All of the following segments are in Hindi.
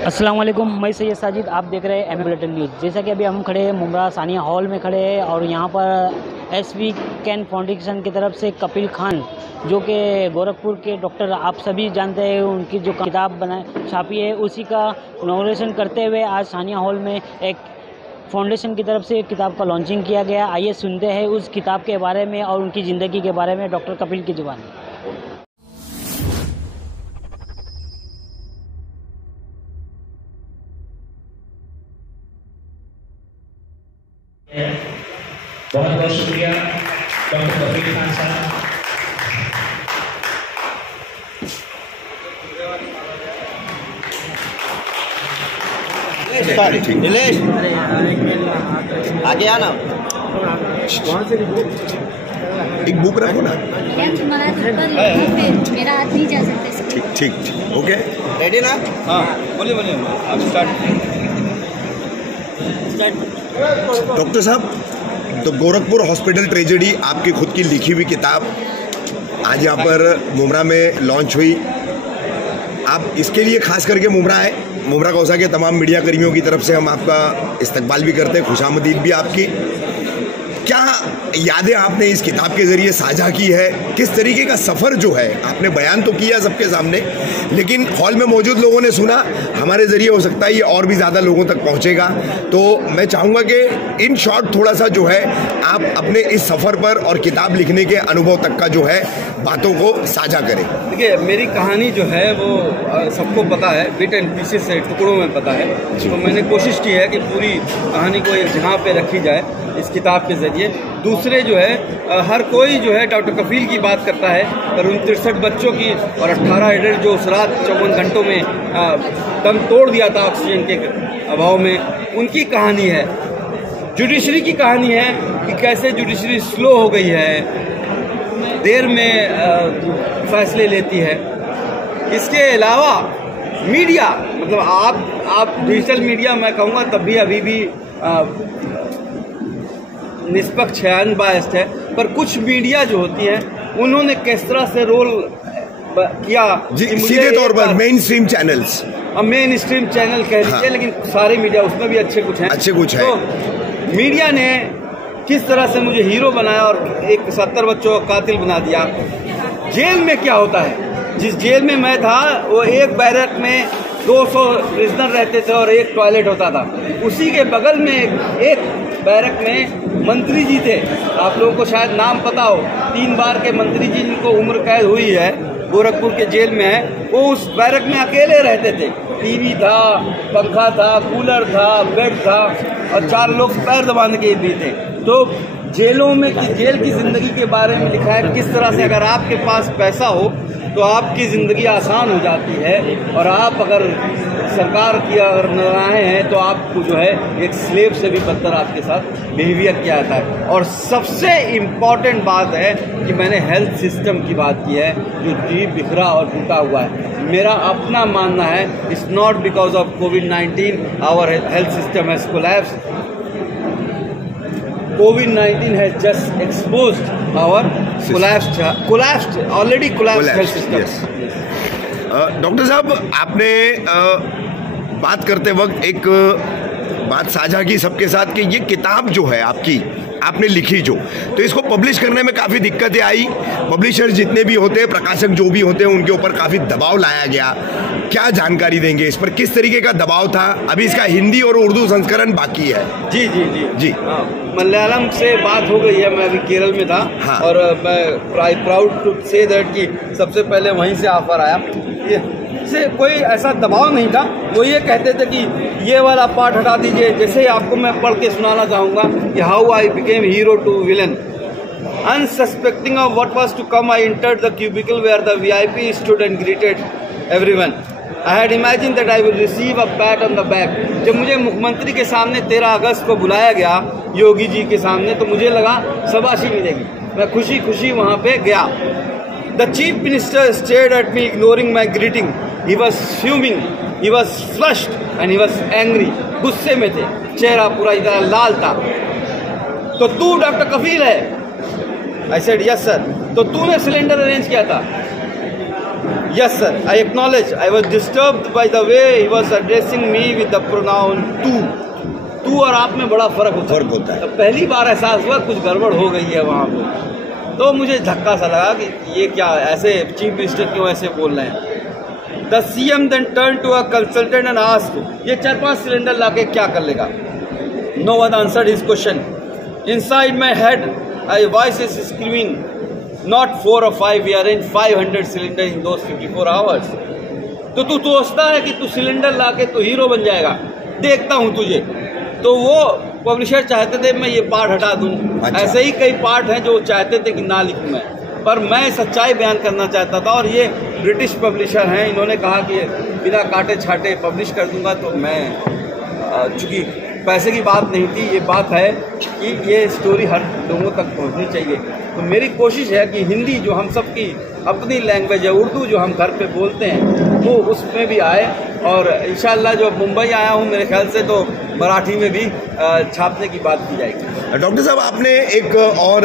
अस्सलाम वालेकुम, मैं सैयद साजिद। आप देख रहे हैं एम बुलेटिन न्यूज़। जैसा कि अभी हम खड़े हैं मुमरा सानिया हॉल में खड़े हैं और यहाँ पर एसवी कैन फाउंडेशन की तरफ से कपिल खान जो कि गोरखपुर के डॉक्टर आप सभी जानते हैं, उनकी जो किताब छापी है उसी का इनॉग्रेशन करते हुए आज सानिया हॉल में एक फाउंडेशन की तरफ से एक किताब का लॉन्चिंग किया गया। आइए सुनते हैं उस किताब के बारे में और उनकी ज़िंदगी के बारे में डॉक्टर कपिल की ज़ुबानी। बहुत बहुत शुक्रिया डॉक्टर कपिल खान साहब। नीलेश आगे आना, एक बुक रखो ना। मेरा हाथ नहीं जा सकता। ठीक ठीक ओके, रेडी ना? हाँ बोलिए बोलिए, आप स्टार्ट। डॉक्टर साहब, तो गोरखपुर हॉस्पिटल ट्रेजेडी आपकी खुद की लिखी हुई किताब आज यहाँ पर मुमरा में लॉन्च हुई। आप इसके लिए खास करके मुमरा आए। मुमरा कौसा के तमाम मीडिया कर्मियों की तरफ से हम आपका इस्तकबाल भी करते हैं, खुशामदीद भी आपकी। क्या यादें आपने इस किताब के ज़रिए साझा की है? किस तरीके का सफ़र जो है आपने बयान तो किया सबके सामने, लेकिन हॉल में मौजूद लोगों ने सुना, हमारे ज़रिए हो सकता है ये और भी ज़्यादा लोगों तक पहुंचेगा। तो मैं चाहूँगा कि इन शॉर्ट थोड़ा सा जो है आप अपने इस सफ़र पर और किताब लिखने के अनुभव तक का जो है बातों को साझा करें। देखिए, मेरी कहानी जो है वो सबको पता है, बिट एंड पीसेस से टुकड़ों में पता है। तो मैंने कोशिश की है कि पूरी कहानी को एक जगह पे रखी जाए इस किताब के ज़रिए। दूसरे जो है हर कोई जो है डॉक्टर कफील की बात करता है, पर उन 63 बच्चों की और 18 एडल्ट जो उस रात 54 घंटों में दम तोड़ दिया था ऑक्सीजन के अभाव में, उनकी कहानी है। जुडिशरी की कहानी है कि कैसे जुडिशरी स्लो हो गई है, देर में फैसले लेती है। इसके अलावा मीडिया, मतलब आप डिजिटल मीडिया मैं कहूँगा तब भी अभी भी निष्पक्ष है, अनबायस्ड है, पर कुछ मीडिया जो होती है उन्होंने किस तरह से रोल किया सीधे तौर पर main stream channels, main stream channel कह लीजिए, हाँ। लेकिन सारे मीडिया उसमें भी अच्छे कुछ हैं। तो मीडिया ने किस तरह से मुझे हीरो बनाया और एक 70 बच्चों का कातिल बना दिया। जेल में क्या होता है, जिस जेल में मैं था वो एक बैरक में 200 प्रिजनर रहते थे और एक टॉयलेट होता था। उसी के बगल में एक बैरक में मंत्री जी थे, आप लोगों को शायद नाम पता हो, 3 बार के मंत्री जी जिनको उम्र कैद हुई है, गोरखपुर के जेल में है, वो उस बैरक में अकेले रहते थे। टीवी था, पंखा था, कूलर था, बेड था और 4 लोग पैर दबाने के भी थे। तो जेलों में जेल की जिंदगी के बारे में लिखा है, किस तरह से अगर आपके पास पैसा हो तो आपकी ज़िंदगी आसान हो जाती है, और आप अगर सरकार की अगर नाराज़ हैं तो आपको जो है एक स्लेव से भी बदतर आपके साथ बिहेवियर किया जाता है। और सबसे इम्पॉर्टेंट बात है कि मैंने हेल्थ सिस्टम की बात की है जो बिखरा और टूटा हुआ है। मेरा अपना मानना है, इट्स नॉट बिकॉज ऑफ कोविड-19 our health system has collapsed. COVID-19 has just exposed our already collapsed health system. Doctor साहब, आपने बात करते वक्त एक बात साझा की सबके साथ कि ये किताब जो है आपने लिखी जो, तो इसको पब्लिश करने में काफ़ी दिक्कतें आई। पब्लिशर्स जितने भी होते हैं, प्रकाशक जो भी होते हैं, उनके ऊपर काफ़ी दबाव लाया गया। क्या जानकारी देंगे इस पर, किस तरीके का दबाव था? अभी इसका हिंदी और उर्दू संस्करण बाकी है। जी जी जी जी, हाँ, मलयालम से बात हो गई है। मैं अभी केरल में था, हाँ। और मैं प्राउड टू से दैट कि सबसे पहले वहीं से ऑफर आया। से कोई ऐसा दबाव नहीं था, वो ये कहते थे कि ये वाला पार्ट हटा दीजिए। जैसे ही आपको मैं पढ़ के सुनाना चाहूँगा कि how I became hero to villain. Unsuspecting of what was to come, I entered the cubicle where the VIP stood and greeted everyone. I had imagined that I will receive a pat on the back. जब मुझे मुख्यमंत्री के सामने 13 अगस्त को बुलाया गया, योगी जी के सामने, तो मुझे लगा शाबाशी मिलेगी। मैं खुशी खुशी वहाँ पे गया। The chief minister stared at me, ignoring my greeting. He was fuming, he was flushed and he was angry. गुस्से में थे, चेहरा पूरा इधर लाल था। तो तू डॉक्टर कफील है? I said yes sir. तो तूने सिलेंडर अरेंज किया था? Yes, sir. I acknowledge. I was disturbed by the way he was addressing me with the pronoun "तू". तू और आप में बड़ा फर्क होता है। पहली बार एहसास हुआ कुछ गड़बड़ हो गई है वहाँ पे, तो मुझे धक्का सा लगा कि ये क्या ऐसे चीफ मिनिस्टर क्यों ऐसे बोल रहे हैं। The CM then turned to a consultant and asked, ये 4-5 सिलेंडर लाके क्या कर लेगा? No one answered his question. Inside my head, a voice is screaming, not 4 or 5, we are in 500 cylinder in those 54 hours. तो तू सोचता है कि तू सिलेंडर लाके तो हीरो बन जाएगा, देखता हूँ तुझे। तो वो पब्लिशर चाहते थे मैं ये पार्ट हटा दूँ। अच्छा। ऐसे ही कई पार्ट हैं जो चाहते थे कि ना लिखूँ मैं, पर मैं सच्चाई बयान करना चाहता था। और ये ब्रिटिश पब्लिशर हैं, इन्होंने कहा कि बिना काटे छाटे पब्लिश कर दूंगा, तो मैं चूँकि पैसे की बात नहीं थी, ये बात है कि ये स्टोरी हर लोगों तक पहुंचनी चाहिए। तो मेरी कोशिश है कि हिंदी जो हम सब की अपनी लैंग्वेज है, उर्दू जो हम घर पे बोलते हैं, वो उसमें भी आए। और इंशाल्लाह जो मुंबई आया हूँ, मेरे ख्याल से तो मराठी में भी छापने की बात की जाएगी। डॉक्टर साहब, आपने एक और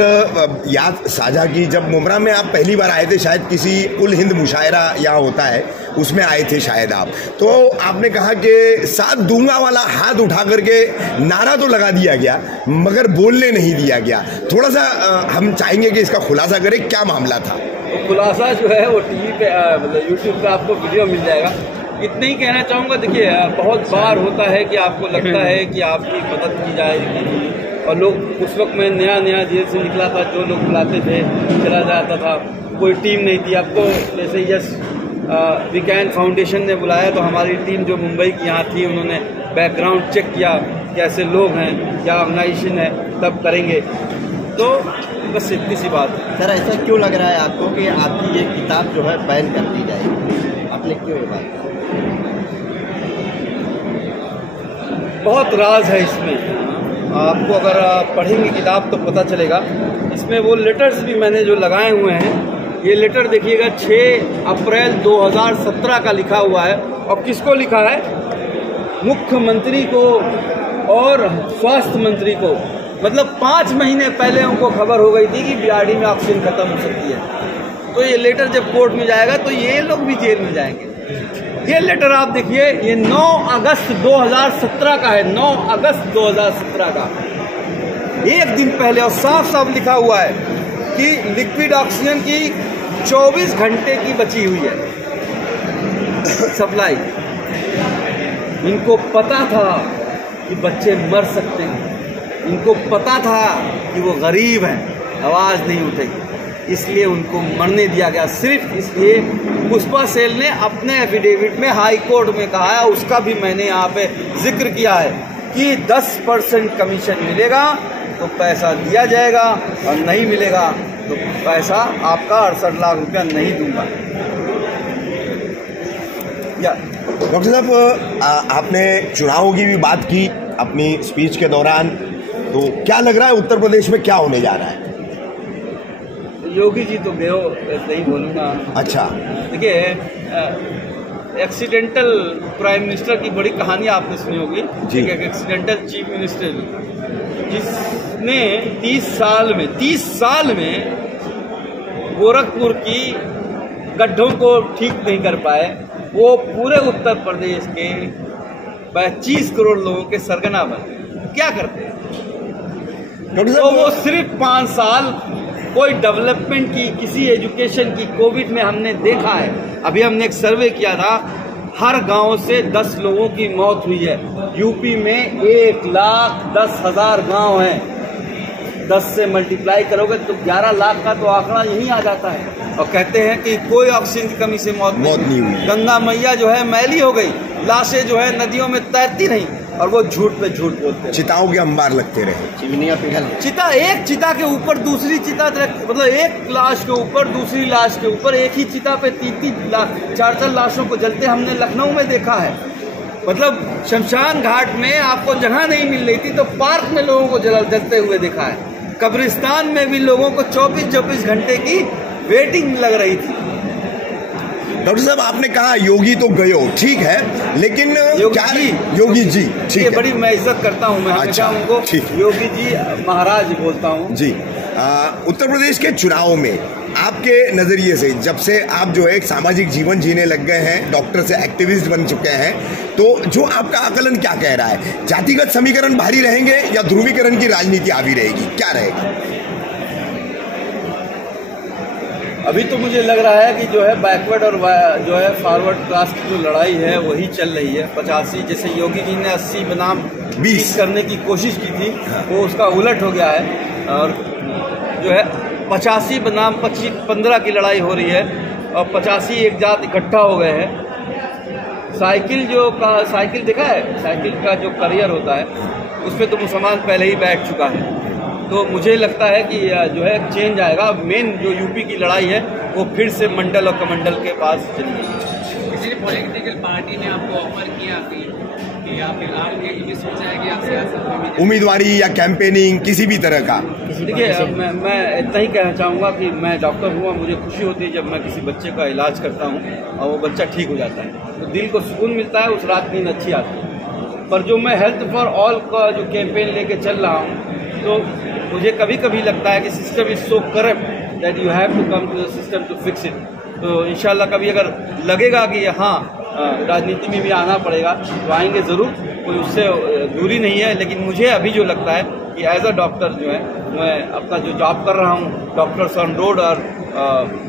याद साझा की, जब मुमरा में आप पहली बार आए थे, शायद किसी कुल हिंद मुशायरा यहाँ होता है उसमें आए थे शायद आप, तो आपने कहा कि साथ दूंगा वाला हाथ उठा करके नारा तो लगा दिया गया मगर बोलने नहीं दिया गया। थोड़ा सा हम चाहेंगे कि इसका खुलासा करें, क्या मामला था? तो खुलासा जो है वो टीवी पे मतलब यूट्यूब पे आपको वीडियो मिल जाएगा। इतना ही कहना चाहूँगा, देखिए बहुत बार होता है कि आपको लगता है कि आपकी मदद की जाएगी, और लोग उस वक्त मैं नया जेल से निकला था, जो लोग बुलाते थे चला जाता था, कोई टीम नहीं थी। आपको जैसे यस वीकेंड फाउंडेशन ने बुलाया तो हमारी टीम जो मुंबई की यहाँ थी, उन्होंने बैकग्राउंड चेक किया, कैसे लोग हैं, क्या ऑर्गेनाइजेशन है, तब करेंगे। तो बस इतनी सी बात है। सर, ऐसा क्यों लग रहा है आपको कि आपकी ये किताब जो है बैन कर दी जाएगी? आपने क्यों ये बात? बहुत राज है इसमें, आपको अगर आप पढ़ेंगे किताब तो पता चलेगा। इसमें वो लेटर्स भी मैंने जो लगाए हुए हैं, ये लेटर देखिएगा 6 अप्रैल 2017 का लिखा हुआ है। और किसको लिखा है? मुख्यमंत्री को और स्वास्थ्य मंत्री को। मतलब 5 महीने पहले उनको खबर हो गई थी कि बीआरडी में ऑक्सीजन खत्म हो सकती है। तो ये लेटर जब कोर्ट में जाएगा तो ये लोग भी जेल में जाएंगे। ये लेटर आप देखिए, ये 9 अगस्त 2017 का है, 9 अगस्त 2017 का, एक दिन पहले। और साफ साफ लिखा हुआ है कि लिक्विड ऑक्सीजन की 24 घंटे की बची हुई है सप्लाई। इनको पता था कि बच्चे मर सकते हैं, इनको पता था कि वो गरीब हैं, आवाज़ नहीं उठेगी, इसलिए उनको मरने दिया गया। सिर्फ इसलिए पुष्पा सेल ने अपने एफिडेविट में हाई कोर्ट में कहा है, उसका भी मैंने यहाँ पे जिक्र किया है कि 10% कमीशन मिलेगा तो पैसा दिया जाएगा, और नहीं मिलेगा तो पैसा आपका 68 लाख रुपया नहीं दूंगा। या डॉक्टर साहब, आपने चुनावों की भी बात की अपनी स्पीच के दौरान, तो क्या लग रहा है उत्तर प्रदेश में क्या होने जा रहा है? योगी जी तो गए हो, नहीं बोलूँगा। अच्छा, देखिए एक्सीडेंटल प्राइम मिनिस्टर की बड़ी कहानी आपने सुनी होगी। एक एक्सीडेंटल चीफ मिनिस्टर जिसने 30 साल में गोरखपुर की गड्ढों को ठीक नहीं कर पाए, वो पूरे उत्तर प्रदेश के 25 करोड़ लोगों के सरगना बने। क्या करते हैं? तो वो सिर्फ 5 साल कोई डेवलपमेंट की, किसी एजुकेशन की, कोविड में हमने देखा है। अभी हमने एक सर्वे किया था, हर गांव से 10 लोगों की मौत हुई है। यूपी में 1,10,000 गांव हैं, 10 से मल्टीप्लाई करोगे तो 11 लाख का तो आंकड़ा यही आ जाता है। और कहते हैं कि कोई ऑक्सीजन की कमी से मौत नहीं हुई। गंगा मैया जो है मैली हो गई, लाशें जो है नदियों में तैरती नहीं, और वो झूठ पे झूठ बोलते हैं। चिताओं के अंबार लगते रहे, चिमनियां पिघल, चिता एक चिता के ऊपर दूसरी चिता, मतलब एक लाश के ऊपर दूसरी लाश के ऊपर, एक ही चिता पे 3-3 लाश, 4-4 लाशों को जलते हमने लखनऊ में देखा है। मतलब शमशान घाट में आपको जगह नहीं मिल रही थी तो पार्क में लोगों को जलते हुए देखा है। कब्रिस्तान में भी लोगों को 24-24 घंटे की वेटिंग लग रही थी। डॉक्टर साहब, आपने कहा योगी तो गए हो, ठीक है, लेकिन योगी जी ठीक है, बड़ी मैं इज्जत करता हूँ, मैं हमेशा उनको योगी जी महाराज बोलता हूँ जी। उत्तर प्रदेश के चुनाव में आपके नज़रिए से जब से आप जो है एक सामाजिक जीवन जीने लग गए हैं, डॉक्टर से एक्टिविस्ट बन चुके हैं, तो जो आपका आकलन क्या कह रहा है? जातिगत समीकरण भारी रहेंगे या ध्रुवीकरण की राजनीति हावी रहेगी, क्या रहेगा? अभी तो मुझे लग रहा है कि जो है बैकवर्ड और जो है फॉरवर्ड क्लास की जो लड़ाई है वही चल रही है। 85 जैसे योगी जी ने 80 बनाम 20 करने की कोशिश की थी, वो उसका उलट हो गया है और जो है 85 बनाम 15 की लड़ाई हो रही है और 85 एक जात इकट्ठा हो गए हैं। साइकिल देखा है, साइकिल का जो करियर होता है उस पर तो मुसलमान पहले ही बैठ चुका है। तो मुझे लगता है कि जो है चेंज आएगा। मेन जो यूपी की लड़ाई है वो फिर से मंडल और कमंडल के पास चली गई। किसी पॉलिटिकल पार्टी ने आपको ऑफर किया कि आप ये सोचा है कि आप सियासत में उम्मीदवारी या कैंपेनिंग किसी भी तरह का? देखिए, मैं इतना ही कहना चाहूँगा कि मैं डॉक्टर हुआ, मुझे खुशी होती है जब मैं किसी बच्चे का इलाज करता हूँ और वो बच्चा ठीक हो जाता है, तो दिल को सुकून मिलता है, उस रात नींद अच्छी आती है। पर जो मैं हेल्थ फॉर ऑल का जो कैंपेन लेके चल रहा हूँ, तो मुझे कभी कभी लगता है कि system is so corrupt that you have to come to the system to fix it. तो इंशाल्लाह कभी अगर लगेगा कि हाँ राजनीति में भी आना पड़ेगा तो आएंगे ज़रूर, कोई उससे दूरी नहीं है। लेकिन मुझे अभी जो लगता है कि एज अ डॉक्टर जो है मैं अपना जो जॉब कर रहा हूँ डॉक्टर्स ऑन रोड और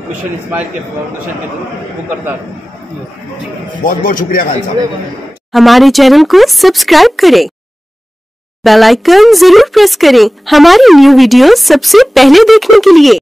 मिशन इस्माइल के फाउंडेशन के थ्रू वो करता है। बहुत बहुत शुक्रिया खान साहब। हमारे चैनल को सब्सक्राइब करें, बेल आइकन जरूर प्रेस करें हमारी न्यू वीडियो सबसे पहले देखने के लिए।